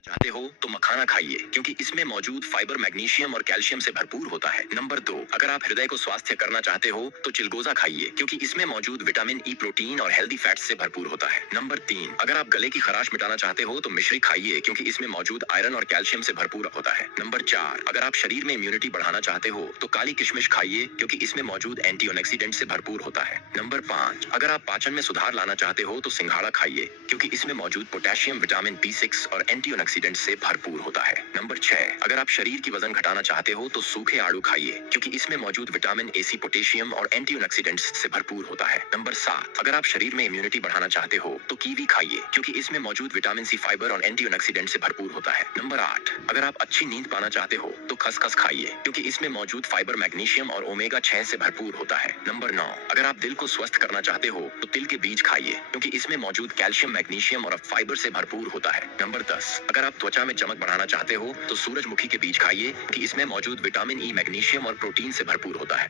चाहते हो तो मखाना खाइए क्योंकि इसमें मौजूद फाइबर मैग्नीशियम और कैल्शियम से भरपूर होता है। नंबर 2, अगर आप हृदय को स्वास्थ्य करना चाहते हो तो चिलगोजा खाइए क्योंकि इसमें मौजूद विटामिन ई, प्रोटीन और हेल्दी फैट्स से भरपूर होता है। नंबर 3, अगर आप गले की खराश मिटाना चाहते हो तो मिश्री खाइए क्योंकि इसमें मौजूद आयरन और कैल्शियम से भरपूर होता है। नंबर 4, अगर आप शरीर में इम्यूनिटी बढ़ाना चाहते हो तो काली किशमिश खाइए क्योंकि इसमें मौजूद एंटीऑक्सीडेंट से भरपूर होता है। नंबर 5, अगर आप पाचन में सुधार लाना चाहते हो तो सिंघाड़ा खाइए क्योंकि इसमें मौजूद पोटेशियम, विटामिन B6 और एंटीऑक्सीडेंट से भरपूर होता है। नंबर 6, अगर आप शरीर की वजन घटाना चाहते हो तो सूखे आड़ू खाइए क्योंकि इसमें मौजूद विटामिन AC, पोटेशियम और एंटीऑक्सीडेंट्स से भरपूर होता है। नंबर 7, अगर आप शरीर में इम्यूनिटी बढ़ाना चाहते हो तो कीवी खाइए क्योंकि इसमें मौजूद विटामिन C, फाइबर और एंटीऑक्सीडेंट से भरपूर होता है। नंबर 8, अगर आप अच्छी नींद पाना चाहते हो तो खसखस खाइए क्योंकि इसमें मौजूद फाइबर, मैग्नीशियम और ओमेगा 6 से भरपूर होता है। नंबर 9, अगर आप दिल को स्वस्थ करना चाहते हो तो तिल के बीज खाइए क्योंकि इसमें मौजूद कैल्शियम, मैग्नीशियम और फाइबर से भरपूर होता है। नंबर 10, अगर आप त्वचा में चमक बढ़ाना चाहते हो तो सूरजमुखी के बीज खाइए कि इसमें मौजूद विटामिन ई, मैग्नीशियम और प्रोटीन से भरपूर होता है।